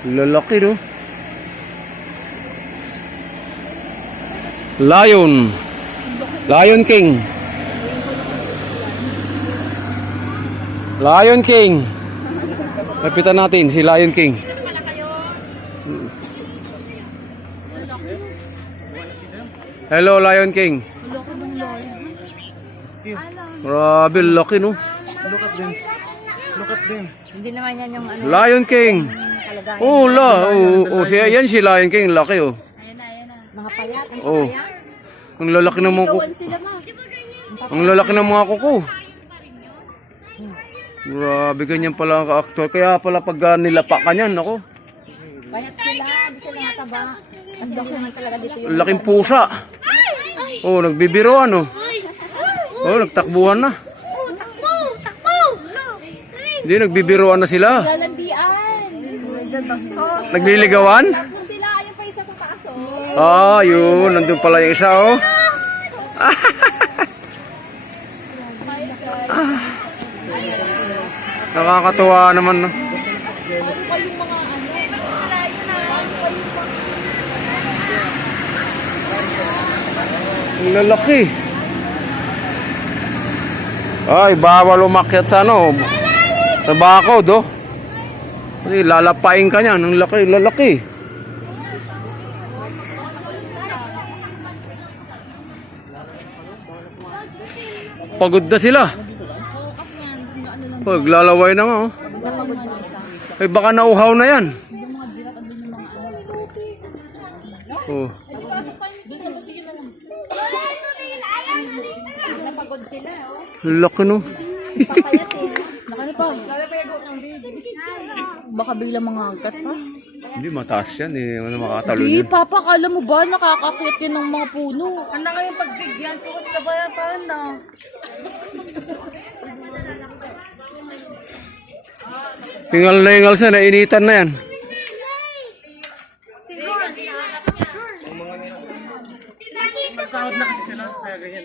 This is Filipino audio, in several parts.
Lalaki, no? Lion. Lion King. Lion King. Lapitan natin si Lion King. Hello, Lion King. Grabe, laki, no? Look at them. Look at them. Hindi naman yan yung ano, Lion King. Kalagayan. Oh, la. Oh, oh, siya, yan si Lion King. Laki, oh. Mga payat. Ang Oh. Ang lalaki ng mga kuko. sila ma. Ang lalaki ng mga kuko. Grabe, ganyan pala ang ka-actor. Kaya pala pag uh, nilapa ka niyan, ako. Payat sila. Hindi sila mataba. Kasi hindi naman talaga dito yung... Ang laking pusa. Oh, nagbibiroan, oh. Oh, nagtakbuhan na. Hindi, nagbibiroan na sila. Lalandian. Nagliligawan? Tatlo sila. Ayun pa isa sa taas oh. Yun. Nandun pala yung isa, oh. Nakakatuwa naman, no? Ang lalaki. Ay, bawal umakyat sa ano. Sa do. Kasi lalapain ka niyan. Ang laki, lalaki. Pagod na sila. Paglalaway na nga, oh. Eh, baka nauhaw na yan. Oh. Laki no. Pa? Baka biglang mga agkat pa. Hindi mataas yan eh. Ano makatalo Di, yan. papa, kala mo ba nakakakit yun ng mga puno? Na kayong pagbigyan, sukas na ba yan paano? Tingal na ingal sa nainitan na yan. Sahod na kasi sila. Kaya ganyan.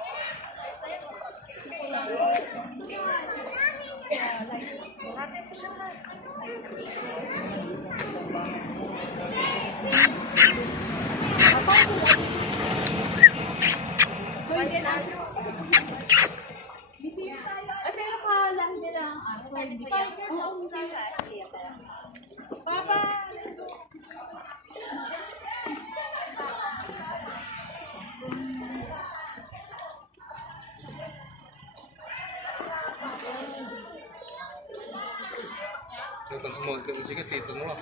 mo, panthera Ay, pero kala nila ang aso. Oo, bisita. Papa! Kan semua ke sikit itu no.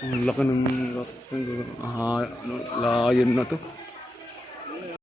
Ang laki ng ah, lion na to.